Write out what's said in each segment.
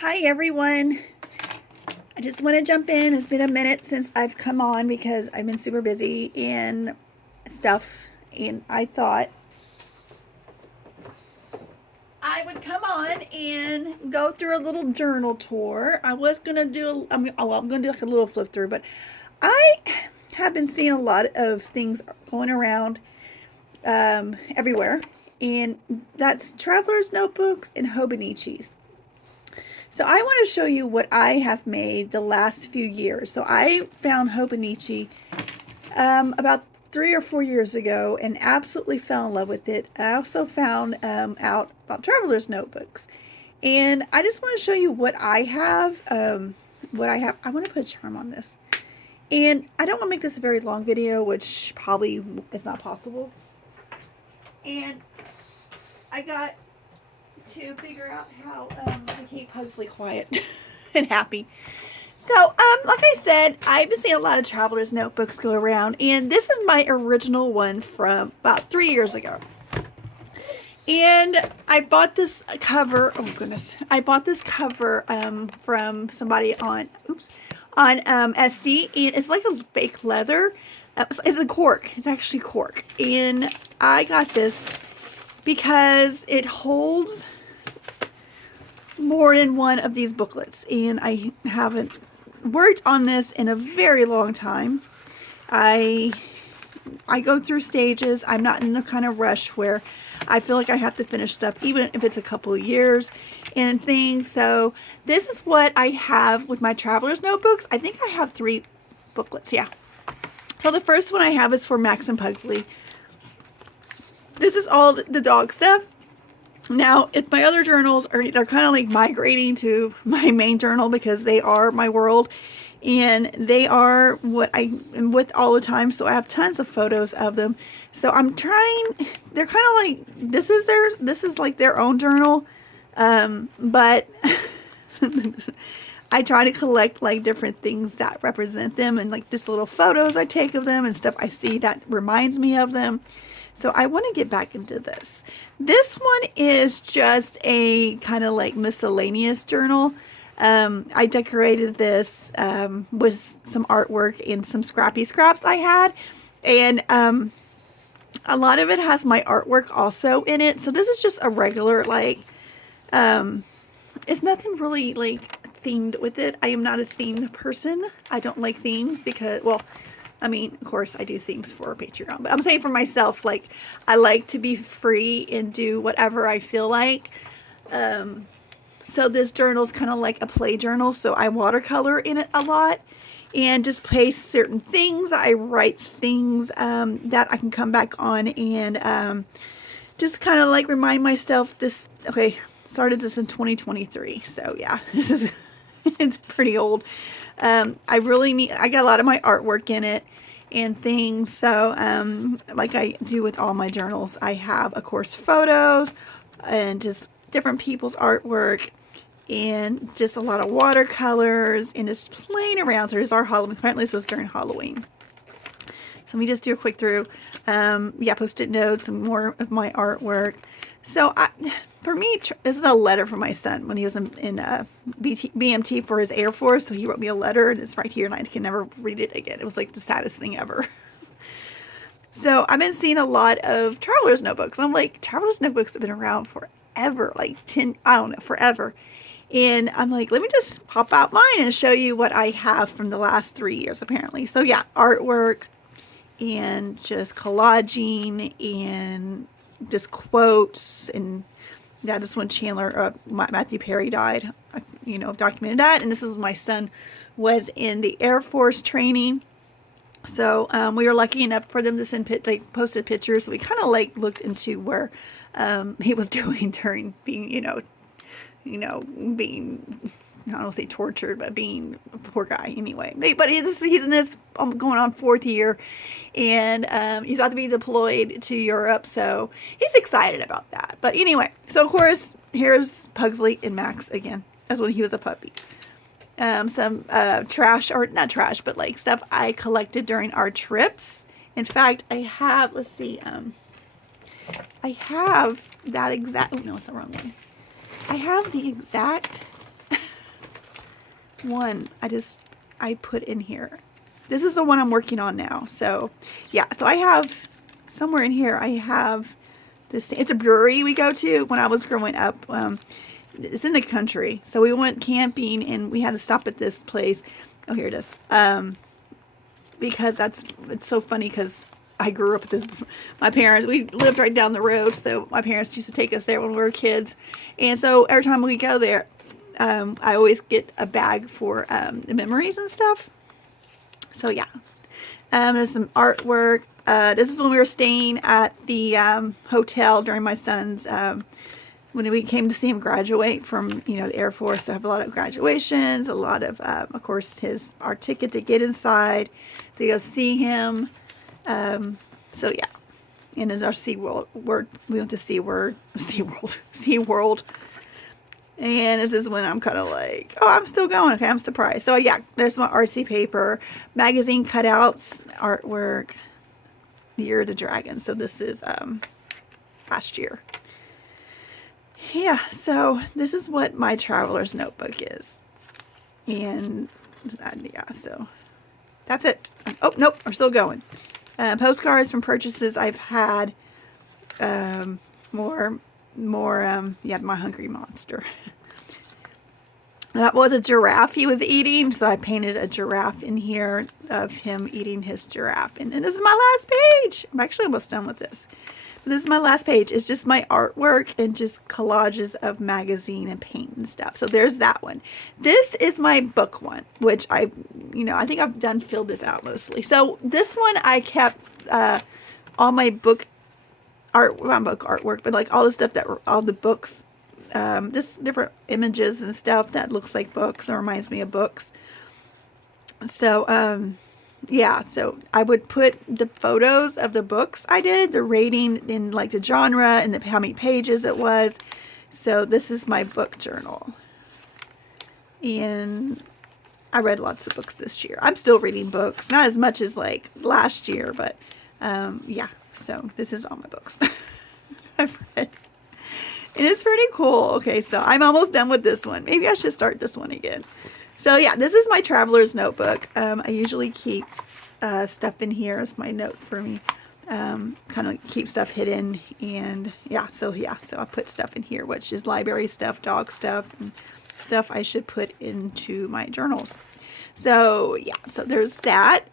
Hi everyone. I just want to jump in. It's been a minute since I've come on because I've been super busy and stuff, and I thought I would come on and go through a little journal tour. I was gonna do I'm gonna do like a little flip through, but I have been seeing a lot of things going around everywhere, and that's travelers notebooks and Hobonichis. So I want to show you what I have made the last few years. So I found Hobonichi about 3 or 4 years ago and absolutely fell in love with it. I also found out about traveler's notebooks. And I just want to show you what I have. I want to put a charm on this. And I don't want to make this a very long video, which probably is not possible. And I got to figure out how to keep Pugsley quiet and happy. So, like I said, I've been seeing a lot of travelers' notebooks go around, and this is my original one from about 3 years ago. And I bought this cover. Oh goodness! I bought this cover from somebody on SD, and it's like a fake leather. It's a cork. It's actually cork, and I got this because it holds more than one of these booklets, and I haven't worked on this in a very long time. I go through stages. I'm not in the kind of rush where I feel like I have to finish stuff even if it's a couple of years and things. So this is what I have with my traveler's notebooks. I think I have 3 booklets. Yeah. So the first one I have is for Max and Pugsley. This is all the dog stuff. Now, if my other journals they're kind of like migrating to my main journal because they are my world, and they are what I am with all the time. So I have tons of photos of them. So I'm trying. They're kind of like this is like their own journal, but I try to collect like different things that represent them, and like just little photos I take of them and stuff I see that reminds me of them. So I want to get back into this. This one is just a kind of like miscellaneous journal. I decorated this with some artwork and some scrappy scraps I had. And a lot of it has my artwork also in it. So this is just a regular, like, it's nothing really like themed with it. I am not a themed person. I don't like themes because, well, I mean, of course I do themes for Patreon, but I'm saying for myself, like, I like to be free and do whatever I feel like. So this journal is kind of like a play journal. So I watercolor in it a lot and just place certain things. I write things that I can come back on and just kind of like remind myself this, okay, started this in 2023. So yeah, this is, it's pretty old. I got a lot of my artwork in it and things. So, like I do with all my journals, I have, of course, photos and just different people's artwork and just a lot of watercolors and just playing around. So there's our Halloween. Apparently this was during Halloween. So let me just do a quick through. Yeah, post-it notes and more of my artwork. So for me, this is a letter from my son when he was in BMT for his Air Force. So he wrote me a letter, and it's right here, and I can never read it again. It was like the saddest thing ever. So I've been seeing a lot of traveler's notebooks. I'm like, traveler's notebooks have been around forever, like 10, I don't know, forever. And I'm like, let me just pop out mine and show you what I have from the last 3 years, apparently. So yeah, artwork and just collaging and just quotes, and that is when Matthew Perry died. I, documented that, and this is when my son was in the Air Force training. So we were lucky enough for them to send posted pictures. So we kind of like looked into where he was doing during being, being, I don't want to say tortured, but being a poor guy anyway. But he's in this going on 4th year, and he's about to be deployed to Europe, so he's excited about that. But anyway, so of course, here's Pugsley and Max again, as when he was a puppy. Some trash, or not trash, but like stuff I collected during our trips. In fact, I have, let's see, I have that exact, oh no, it's the wrong one. I have the exact one I put in here. This is the one I'm working on now. So yeah, so I have somewhere in here, I have this. It's a brewery we go to when I was growing up. It's in the country. So we went camping and we had to stop at this place. Oh, here it is. Because it's so funny because I grew up with this, my parents, we lived right down the road. So my parents used to take us there when we were kids. And so every time we go there, I always get a bag for the memories and stuff. So yeah, there's some artwork. This is when we were staying at the hotel during my son's, when we came to see him graduate from, the Air Force. So I have a lot of graduations, a lot of course, our ticket to get inside, to go see him. So yeah, and in our SeaWorld, we went to SeaWorld. And this is when I'm kind of like, oh, I'm still going. Okay, I'm surprised. So yeah, there's my artsy paper, magazine cutouts, artwork, the Year of the Dragon. So this is last year. Yeah, so this is what my traveler's notebook is. And yeah, so that's it. Oh, nope, I'm still going. Postcards from purchases I've had. More, yeah, my hungry monster. That was a giraffe he was eating, so I painted a giraffe in here of him eating his giraffe. And this is my last page. I'm actually almost done with this. But this is my last page. It's just my artwork and just collages of magazine and paint and stuff. So there's that one. This is my book one, which I think I've filled this out mostly. So this one I kept all my book artwork, but like all the stuff all the books, this different images and stuff that looks like books or reminds me of books. So, yeah, so I would put the photos of the books I did, the rating in like the genre and how many pages it was. So this is my book journal. And I read lots of books this year. I'm still reading books, not as much as like last year, but yeah. So this is all my books I've read. And it's pretty cool. Okay, so I'm almost done with this one. Maybe I should start this one again. So yeah, this is my traveler's notebook. I usually keep stuff in here as my note for me. Kind of keep stuff hidden. And yeah, so I put stuff in here, which is library stuff, dog stuff, and stuff I should put into my journals. So yeah, so there's that.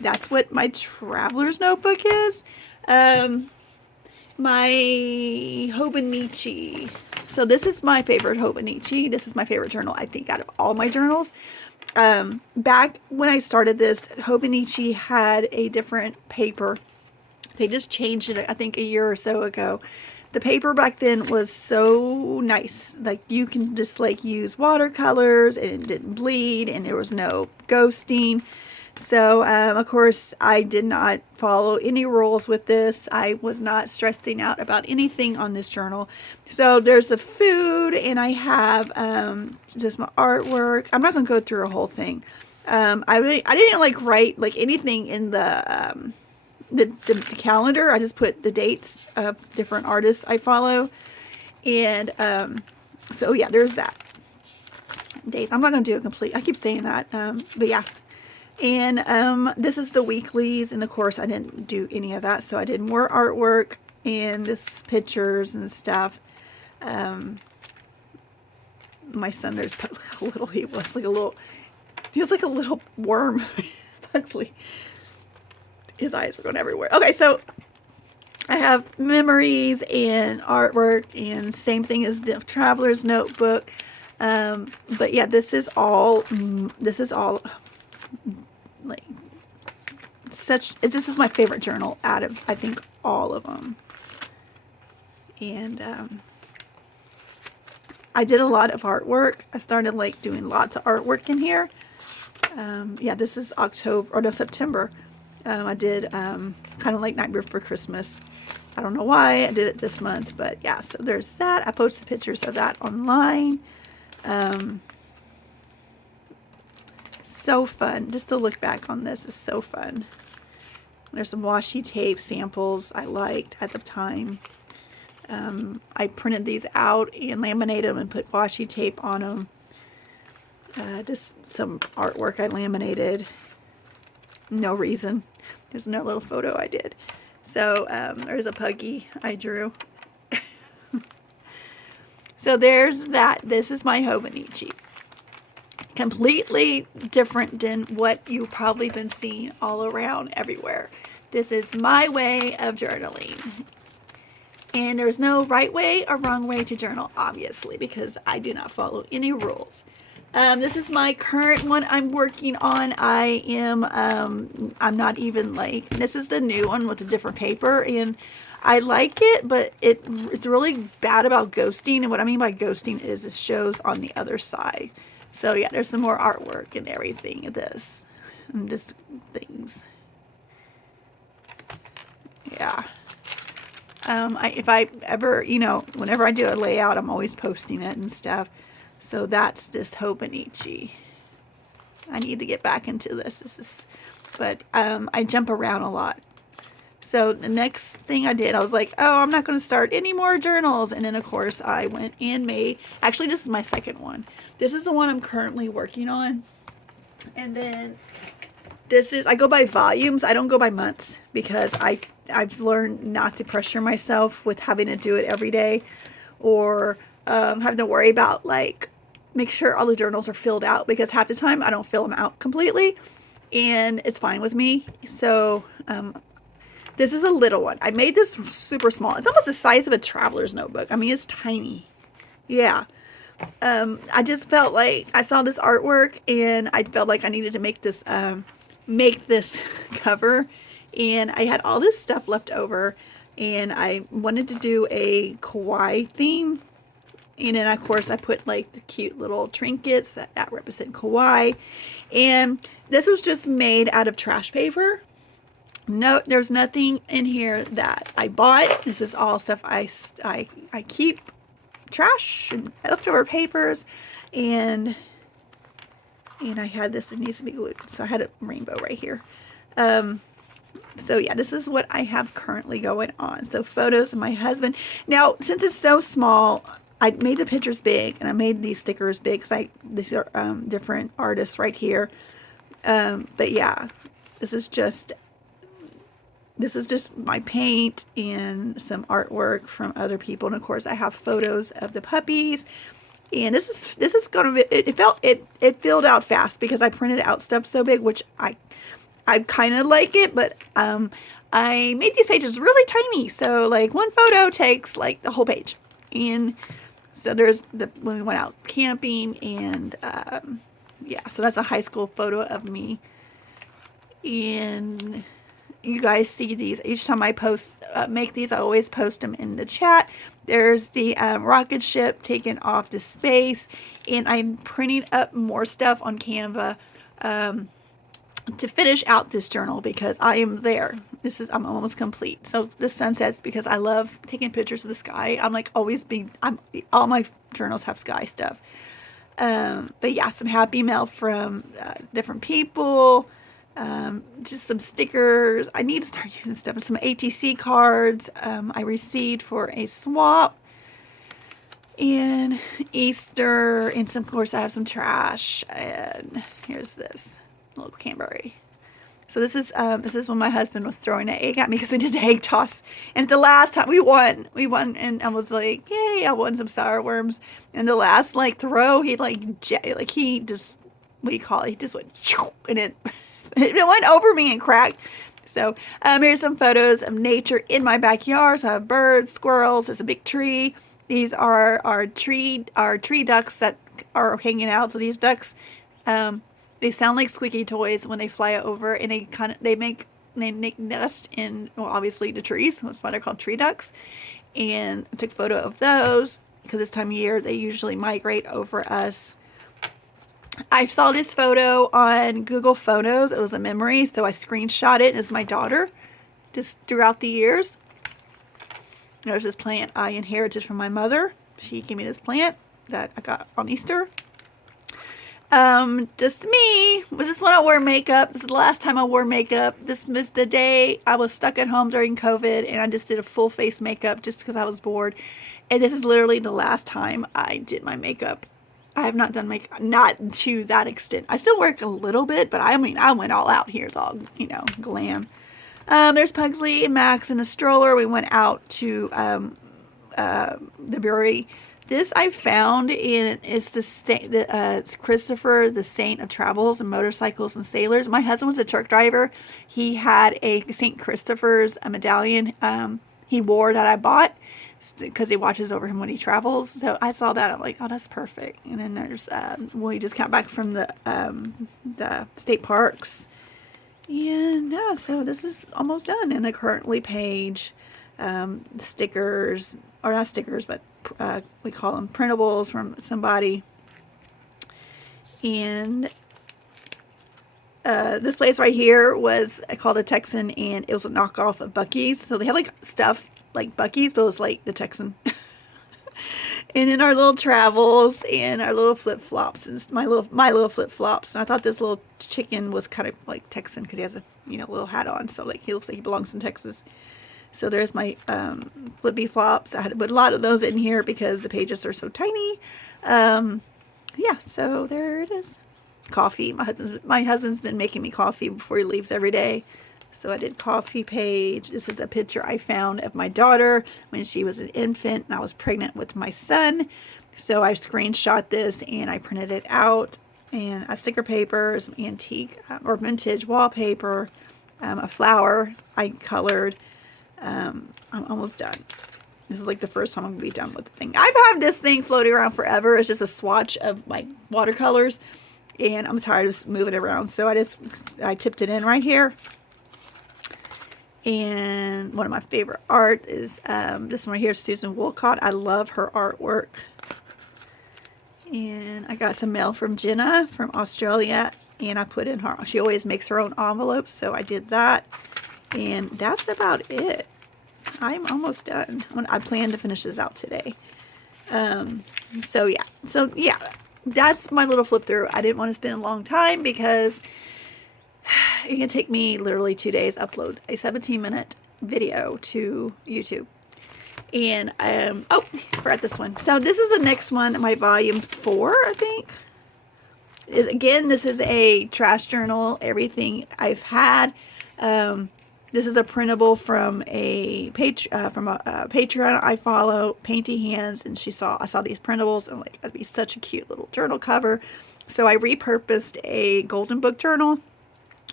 That's what my traveler's notebook is. My Hobonichi. So this is my favorite Hobonichi. This is my favorite journal, I think, out of all my journals. Back when I started this, Hobonichi had a different paper. They just changed it, I think, a year or so ago. The paper back then was so nice. Like, you can just like use watercolors and it didn't bleed and there was no ghosting. So, of course, I did not follow any rules with this. I was not stressing out about anything on this journal. So there's the food, and I have just my artwork. I'm not going to go through a whole thing. I didn't like write like anything in the calendar. I just put the dates of different artists I follow. And so, yeah, there's that. Days. I'm not going to do a complete. I keep saying that. But, yeah. And this is the weeklies, and of course I didn't do any of that, so I did more artwork and this pictures and stuff. My son, there's a little, he was like a little worm. Pugsley. His eyes were going everywhere. Okay, so I have memories and artwork, and same thing as the traveler's notebook. But yeah, this is all like this is my favorite journal out of, I think, all of them. And I did a lot of artwork. I started like doing lots of artwork in here. Yeah, this is September. I did kind of like Nightmare Before Christmas. I don't know why I did it this month, but yeah, so there's that. I posted pictures of that online. So fun. Just to look back on this is so fun. There's some washi tape samples I liked at the time. I printed these out and laminated them and put washi tape on them. Just some artwork I laminated. No reason. There's another little photo I did. So there's a puggy I drew. So there's that. This is my Hobonichi. Completely different than what you've probably been seeing all around everywhere. This is my way of journaling. And there's no right way or wrong way to journal, obviously, because I do not follow any rules. This is my current one I'm working on. I'm not even like, this is the new one with a different paper, and I like it, but it's really bad about ghosting. And what I mean by ghosting is it shows on the other side. So yeah, there's some more artwork and everything of this. And just things. Yeah. If I ever, whenever I do a layout, I'm always posting it and stuff. So that's this Hobonichi. I need to get back into this. But I jump around a lot. So the next thing I did, I was like, oh, I'm not going to start any more journals. And then, of course, I went and made, actually, this is my second one. This is the one I'm currently working on. And then this is, I go by volumes. I don't go by months because I've learned not to pressure myself with having to do it every day, or having to worry about, like, make sure all the journals are filled out, because half the time I don't fill them out completely, and it's fine with me. So this is a little one. I made this super small. It's almost the size of a traveler's notebook. I mean, it's tiny. Yeah. I just felt like I saw this artwork and I felt like I needed to make this cover, and I had all this stuff left over, and I wanted to do a kawaii theme. And then, of course, I put like the cute little trinkets that represent kawaii. And this was just made out of trash paper. No, there's nothing in here that I bought. This is all stuff I keep, trash and leftover papers, and I had this, it needs to be glued, so I had a rainbow right here. So yeah, this is what I have currently going on. So photos of my husband. Now, since it's so small, I made the pictures big, and I made these stickers big because these are different artists right here. But yeah, this is just my paint and some artwork from other people, and of course I have photos of the puppies. And this is gonna be, it filled out fast because I printed out stuff so big, which I kind of like it, but I made these pages really tiny, so like one photo takes like the whole page. And so there's when we went out camping, and yeah, so that's a high school photo of me. And you guys see these each time I make these. I always post them in the chat. There's the rocket ship taken off to space, and I'm printing up more stuff on Canva to finish out this journal, because I am there. I'm almost complete. So the sun sets because I love taking pictures of the sky. I'm like always all my journals have sky stuff. But yeah, some happy mail from different people. Just some stickers. I need to start using stuff. Some ATC cards I received for a swap, and Easter, and some, of course, I have some trash. And here's this little Canberry. So this is when my husband was throwing an egg at me because we did the egg toss, and the last time we won, and I was like, yay! I won some sour worms. And the last throw, he he just, what do you call it? He just went, and it went over me and cracked. So here's some photos of nature in my backyard. So I have birds, squirrels. There's a big tree. These are our tree ducks that are hanging out. So these ducks, they sound like squeaky toys when they fly over, and they make nest in, well, obviously the trees. That's why they're called tree ducks. And I took a photo of those because this time of year they usually migrate over us. I saw this photo on Google Photos. It was a memory, so I screenshot it as my daughter just throughout the years. There's this plant I inherited from my mother. She gave me this plant that I got on Easter. Just me. Was this when I wore makeup? This is the last time I wore makeup. This was the day I was stuck at home during COVID, and I just did a full face makeup just because I was bored. And this is literally the last time I did my makeup. I have not done makeup, not to that extent. I still work a little bit, but I mean, I went all out. Here's all, you know, glam. There's Pugsley and Max in a stroller. We went out to the brewery. This I found in it's it's Christopher, the Saint of Travels and Motorcycles and Sailors. My husband was a truck driver. He had a Saint Christopher's a medallion he wore that I bought because he watches over him when he travels. So I saw that. I'm like, oh, that's perfect. And then there's we just got back from the state parks. And yeah, so this is almost done. And the currently page, stickers, or not stickers, but we call them printables from somebody. And this place right here was called a Texan, and it was a knockoff of Buc-ee's. So they had like stuff like Buc-ee's, but it was like the Texan. And in our little travels and our little flip-flops and my little flip-flops. And I thought this little chicken was kind of like Texan because he has a, you know, little hat on. So like he looks like he belongs in Texas. So there's my flippy flops. I had to put a lot of those in here because the pages are so tiny. Yeah, so there it is. Coffee. My husband's been making me coffee before he leaves every day. So I did coffee page. This is a picture I found of my daughter when she was an infant and I was pregnant with my son. So I screenshot this and I printed it out. And a sticker paper, some antique or vintage wallpaper, a flower I colored. I'm almost done. This is like the first time I'm going to be done with the thing. I've had this thing floating around forever. It's just a swatch of my watercolors. And I'm tired of moving it around. So I tipped it in right here. And one of my favorite art is this one right here, Susan Wolcott. I love her artwork. And I got some mail from Jenna from Australia. And I put in her, she always makes her own envelopes. So I did that. And that's about it. I'm almost done. I plan to finish this out today. So yeah, that's my little flip through. I didn't want to spend a long time because it can take me literally 2 days to upload a 17-minute video to YouTube. And oh, forgot this one. So this is the next one, my volume 4, I think. Again, this is a trash journal. Everything I've had. This is a printable from a Patreon I follow, Painty Hands, and I saw these printables, and like that'd be such a cute little journal cover. So I repurposed a golden book journal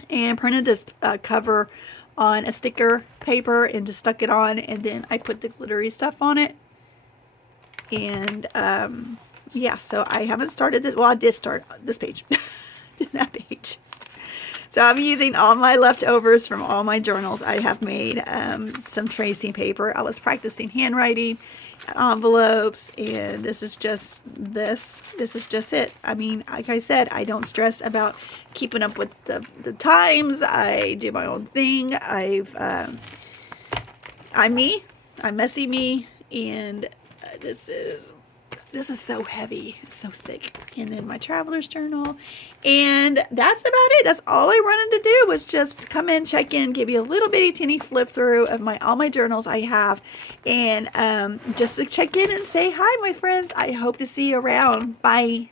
and printed this cover on a sticker paper and just stuck it on, and then I put the glittery stuff on it. And yeah, so I haven't started this. Well, I did start this page, that page. So I'm using all my leftovers from all my journals. I have made some tracing paper. I was practicing handwriting, envelopes, and this is just it. I mean, like I said, I don't stress about keeping up with the times. I do my own thing. I'm me. I'm messy me, and this is so heavy. It's so thick. And then my traveler's journal. And that's about it. That's all I wanted to do was just come in, check in, give you a little bitty teeny flip through of all my journals I have. And just to check in and say hi, my friends. I hope to see you around. Bye.